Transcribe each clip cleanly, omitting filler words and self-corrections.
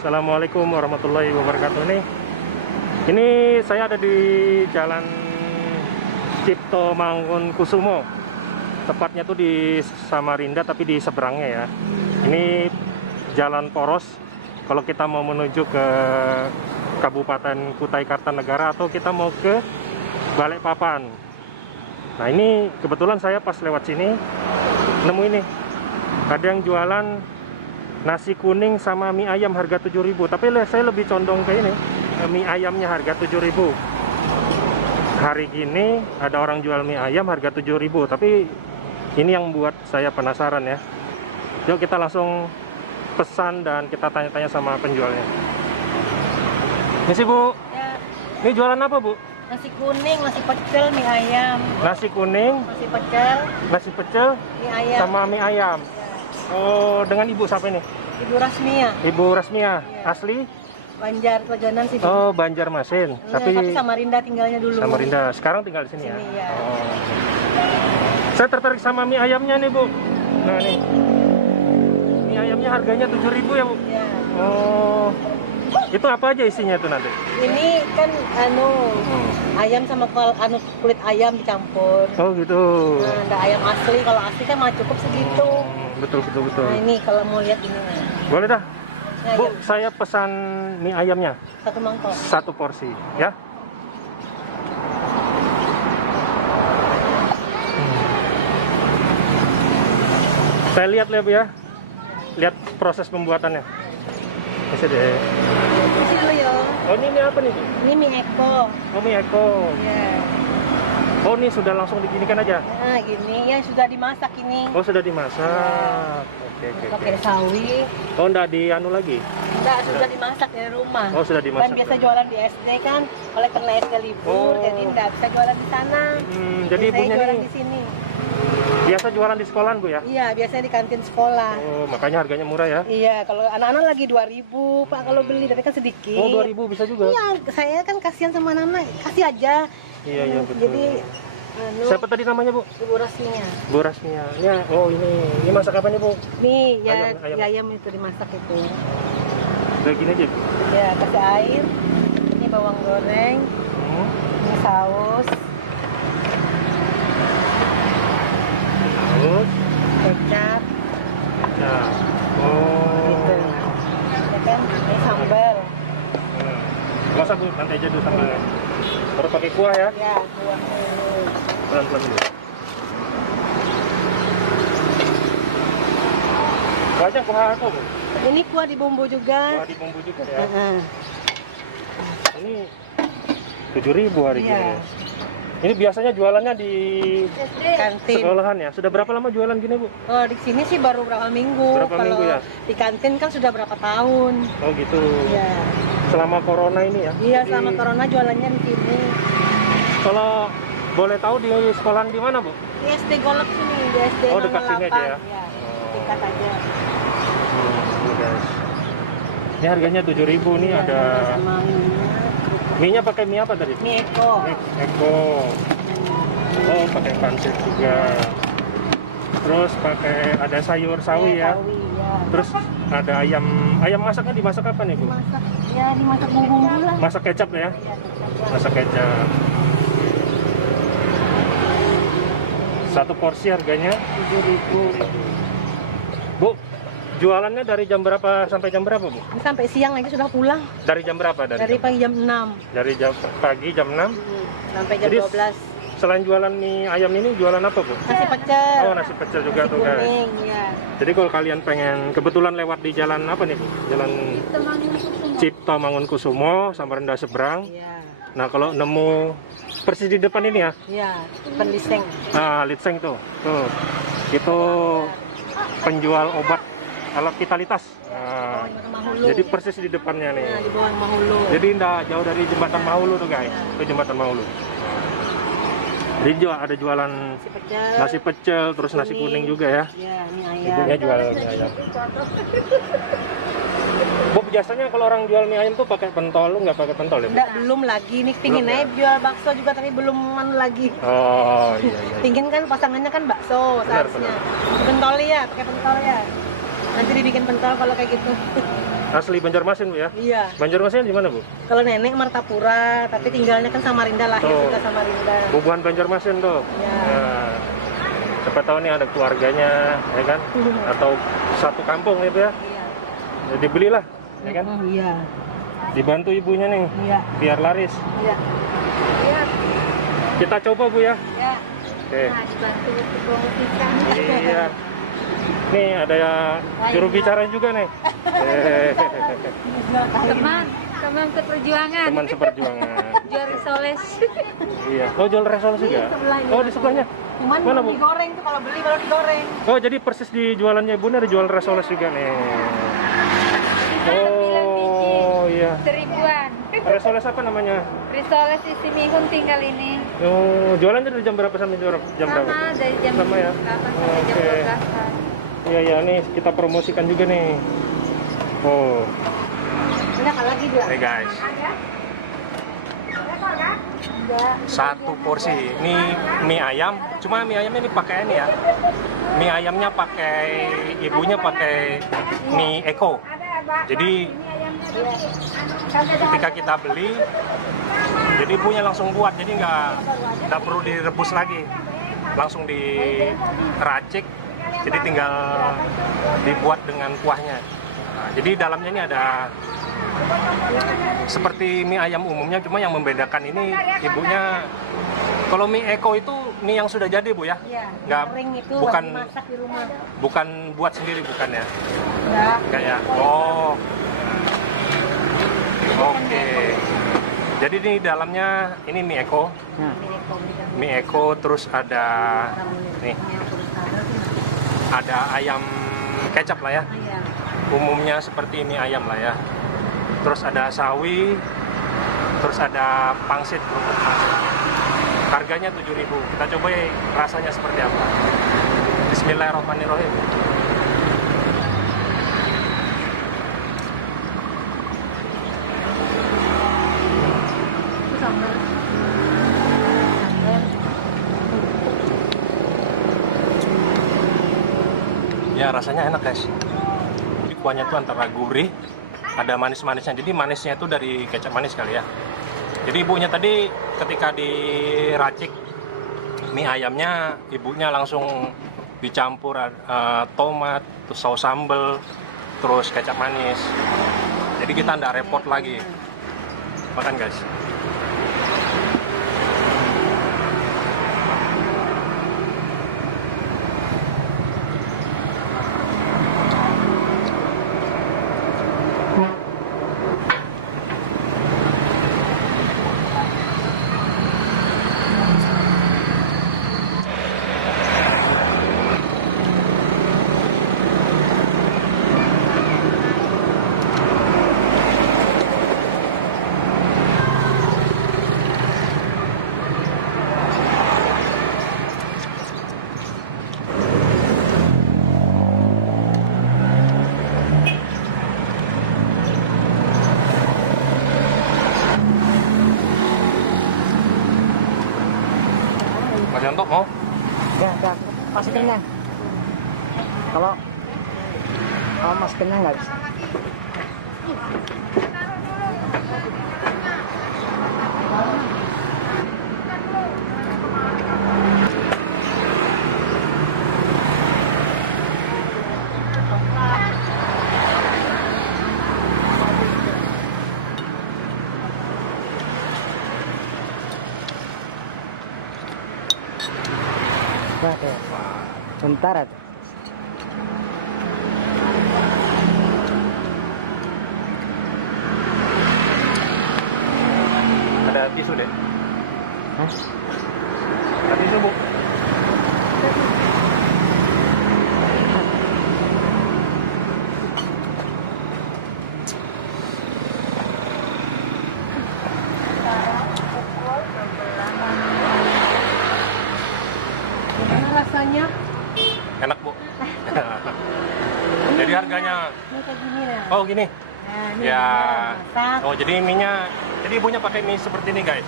Assalamualaikum warahmatullahi wabarakatuh. Ini saya ada di Jalan Cipto Mangunkusumo. Tepatnya tuh di Samarinda, tapi di seberangnya ya. Ini jalan poros kalau kita mau menuju ke Kabupaten Kutai Kartanegara atau kita mau ke Balikpapan. Nah, ini kebetulan saya pas lewat sini nemu ini. Ada yang jualan nasi kuning sama mie ayam harga 7.000. Tapi saya lebih condong ke ini, mie ayamnya harga 7.000. Hari gini ada orang jual mie ayam harga 7.000. Tapi ini yang buat saya penasaran ya. Yuk kita langsung pesan dan kita tanya-tanya sama penjualnya. Misi Bu, Ya, ini jualan apa Bu? nasi kuning, nasi pecel, mie ayam. Nasi kuning, Nasi pecel, mie mie ayam. sama mie ayam. Ya. Oh, dengan Ibu siapa ini? Ibu Rasmia, Ibu Rasmia, Iya. asli? Banjar, Pejanan sih. Oh, Banjarmasin. Tapi Samarinda tinggalnya dulu. Samarinda, sekarang tinggal di sini ya? Sini, ya. Oh. Saya tertarik sama mie ayamnya nih Bu. Nah nih, mie ayamnya harganya 7.000 ya Bu? Ya. Oh, itu apa aja isinya tuh nanti? Ini kan ayam sama kulit ayam dicampur. Oh gitu. Nah, ada ayam asli. Kalau asli kan mah cukup segitu. Betul. Nah, ini kalau mau lihat ini. Boleh dah. Nah, Bu, ayam. saya pesan mie ayamnya Satu mangkok. 1 porsi ya. Saya lihat Bu ya. Lihat proses pembuatannya. Bisa deh. Isi dulu ya. Oh, ini apa nih Bu? Ini mie eko. Oh, mie eko. Ya. Oh, ini sudah langsung diginikan aja. Nah, gini yang sudah dimasak ini. Oh, sudah dimasak. Oke. Pakai sawi. Oh, enggak dianu lagi. Enggak, sudah dimasak dari rumah. Oh, sudah dimasak. Kan biasa jualan di SD kan, oleh karena SD libur, Oh. jadi enggak bisa jualan di sana. Jadi saya ibunya jualan ini di sini. biasa jualan di sekolahan Bu ya? Iya, biasanya di kantin sekolah. Oh, makanya harganya murah ya? Iya, kalau anak-anak lagi 2.000 Pak kalau beli, tapi kan sedikit. Oh, 2.000 bisa juga? Iya, saya kan kasihan sama anak-anak, kasih aja. Iya, betul. Jadi, Siapa tadi namanya Bu? Ibu Rasminya. Bu Rasmia. Ya, oh ini masak apa nih Bu? Nih, ya Ayam. ayam itu dimasak itu. Udah gini aja. Ya, kasih air. Ini bawang goreng, ini saus, Terus, kecap, nah, oh. gitu. Ya kan, ini sambal. Nggak usah Bu, nanti aja dulu sambalnya. Baru pakai kuah ya? Ya, buang dulu. Pelan-pelan dulu. Kuahnya kuah apa Bu? Ini kuah di bumbu juga. Kuah di bumbu juga ya? Heeh. Ini 7.000 hari Iya. gini ya? Ini biasanya jualannya di Kantin. sekolahan ya? Sudah berapa lama jualan gini Bu? Oh, di sini sih baru berapa minggu. Berapa Kalau minggu ya? di kantin kan sudah berapa tahun. Oh gitu. Iya. Selama corona ini ya? Iya, Jadi, selama corona jualannya di sini. kalau boleh tahu di sekolahan di mana Bu? Di SD Golek sini, di SD Oh, dekat sini aja ya? Iya, dekat aja. Ini guys. Ini harganya 7.000 nih, Iya, ada sama minyak. mie-nya pakai mie apa tadi? Mie Eko. Eko. Oh, pakai pancit juga. Terus pakai ada sayur sawi ya. Sawi, ya. Terus ada ayam masaknya dimasak apa nih Bu? Dimasak, ya dimasak bumbu lah. Masak kecap ya? Ya, kecap. Masak kecap. 1 porsi harganya 7.000. Bu, jualannya dari jam berapa sampai jam berapa Bu? Ini sampai siang lagi sudah pulang. Dari jam berapa? Dari pagi jam 6 Dari jam pagi jam 6. sampai jam Jadi, 12. Selain jualan mie ayam ini jualan apa Bu? Nasi pecel. Oh, nasi pecel juga nasi tuh guys. kuning, ya. Jadi kalau kalian pengen kebetulan lewat di jalan apa nih? Jalan Cipto Mangunkusumo, Samarinda seberang. Iya. Nah, kalau nemu persis di depan ini ya. Iya, penliseng. Nah, Litseng tuh. Tuh. Itu penjual obat alat vitalitas. Nah, Mahulu. jadi persis di depannya nih. Nah, di bawah Mahulu. Jadi tidak jauh dari jembatan Mahulu tuh guys. Itu jembatan Mahulu. Jadi ada jualan Nasi pecel. nasi pecel, terus nasi kuning juga ya. Iya, mie ayam. Ibunya jual mie ayam. Bu, biasanya kalau orang jual mie ayam tuh pakai pentol, lu nggak pakai pentol ya? Bu? Enggak, belum lagi. Nih pingin Belum, aja jual bakso juga tapi belum lagi. Oh iya. Pingin kan pasangannya kan bakso Benar, seharusnya. Pentol ya, pakai pentol ya. Nanti dibikin pentol kalau kayak gitu. Asli Banjarmasin, Bu ya? Iya. Banjarmasin di mana, Bu? Kalau nenek Martapura, tapi tinggalnya kan Samarinda, lahir Tuh. juga Samarinda. Bubuhan Banjarmasin tuh. Ya. Nah, siapa tahu nih ada keluarganya, ya kan? Atau satu kampung gitu ya. Iya. Jadi belilah, ya kan? Iya. Dibantu ibunya nih, Iya. biar laris. Iya. Iya. Kita coba, Bu ya. Iya. Oke. Nah, dibantu promosikan. Iya. Nih ada juru bicara juga nih. Teman seperjuangan. Teman seperjuangan. Jual risoles. Iya. Oh, jual resoles juga? sebelahnya. Oh, di sebelahnya. Cuman Mana, belum Bu? digoreng tuh, kalau beli baru digoreng. Oh, jadi persis di jualannya Ibu ada jual resoles juga nih. Oh, iya. 1000-an. Resoles apa namanya? Risoles isi mihun tinggal ini. Oh, jualannya dari jam berapa sampai jam berapa? Sama dari jam Sama ya? 8 sampai jam Oke. 12-an. Iya, iya, nih kita promosikan juga nih. Oh, Enak lagi juga. nih guys. Satu porsi. Ini mie ayam. Cuma mie ayamnya ini pakai ini ya. Mie ayamnya pakai ibunya pakai mie Eko. Jadi ketika kita beli, jadi ibunya langsung buat. Jadi nggak perlu direbus lagi. Langsung diracik. Jadi tinggal dibuat dengan kuahnya. Nah, jadi dalamnya ini ada seperti mie ayam umumnya, cuma yang membedakan ini ibunya. Kalau mie Eko itu mie yang sudah jadi, Bu ya? Iya. Nggak, Kering itu bukan baru masak di rumah. bukan buat sendiri, bukan ya? Enggak. Enggak ya? Oh. Oke. Jadi di dalamnya ini mie Eko. Mie Eko, terus ada nih, ada ayam kecap lah ya. Umumnya seperti mie ayam lah ya. Terus ada sawi, terus ada pangsit, kerupuk pangsit. Harganya 7.000. Kita coba rasanya seperti apa. Bismillahirrahmanirrahim. Ya, rasanya enak guys. Jadi kuahnya tuh antara gurih, ada manis-manisnya. Jadi manisnya itu dari kecap manis kali ya. Jadi ibunya tadi ketika diracik mie ayamnya, ibunya langsung dicampur tomat, terus saus sambal, terus kecap manis. Jadi kita nggak repot lagi. Makan guys. Mas Yanto mau? Ya, masih kenyang. Kalau masih kenyang nggak bisa. Bentar aja. Ada tisu deh. Hah? Ada tisu, Bu. Gimana rasanya? Enak, Bu. Jadi harganya, Ini kayak gini ya. oh gini. Nah, ini Ya. masak. Oh, jadi mie-nya, jadi ibunya pakai mie seperti ini, guys.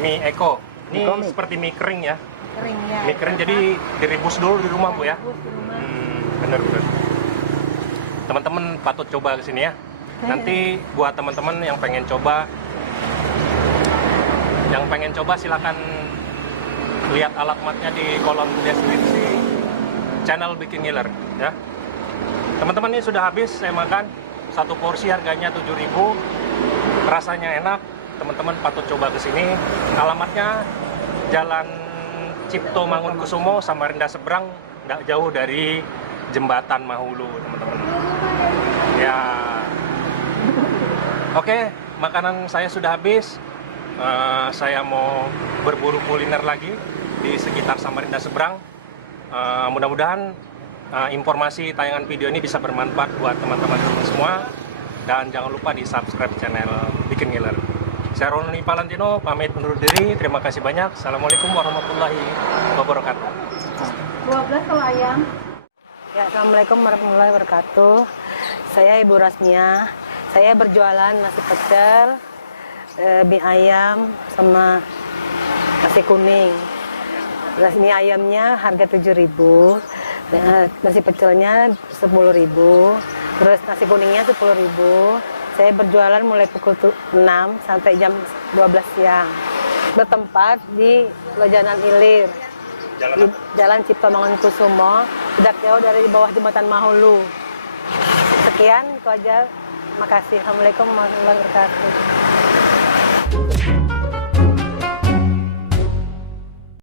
Mie Eko. Ini Eko mie. seperti mie kering ya. Kering ya. Mie kering jadi direbus dulu di rumah, Bu ya. Rebus di rumah. Bener-bener. teman-teman patut coba ke sini ya. Nanti buat teman-teman yang pengen coba silakan lihat alamatnya di kolom deskripsi channel Bikin Ngiler ya. Teman-teman, ini sudah habis saya makan. Satu porsi harganya 7.000. Rasanya enak. Teman-teman patut coba ke sini. Alamatnya Jalan Cipto Mangunkusumo, Samarinda seberang, tidak jauh dari Jembatan Mahulu, teman-teman. Ya. Oke, makanan saya sudah habis. Saya mau berburu kuliner lagi di sekitar Samarinda seberang. Mudah-mudahan informasi tayangan video ini bisa bermanfaat buat teman-teman semua, dan jangan lupa di subscribe channel Bikin Ngiler. Saya Roni Valentino pamit undur diri. Terima kasih banyak. Assalamualaikum warahmatullahi wabarakatuh. 12 kalau ayam. Ya, assalamualaikum warahmatullahi wabarakatuh. Saya Ibu Rasmia. Saya berjualan nasi pecel, mie ayam, sama nasi kuning. Mie ayamnya harga 7.000. Nasi pecelnya 10.000, terus nasi kuningnya 10.000. Saya berjualan mulai pukul 6 sampai jam 12 siang. Bertempat di Lojanan Ilir, Jalan Cipto Mangunkusumo, tidak jauh dari bawah Jembatan Mahulu. Sekian, itu aja. Makasih. Assalamualaikum warahmatullahi wabarakatuh.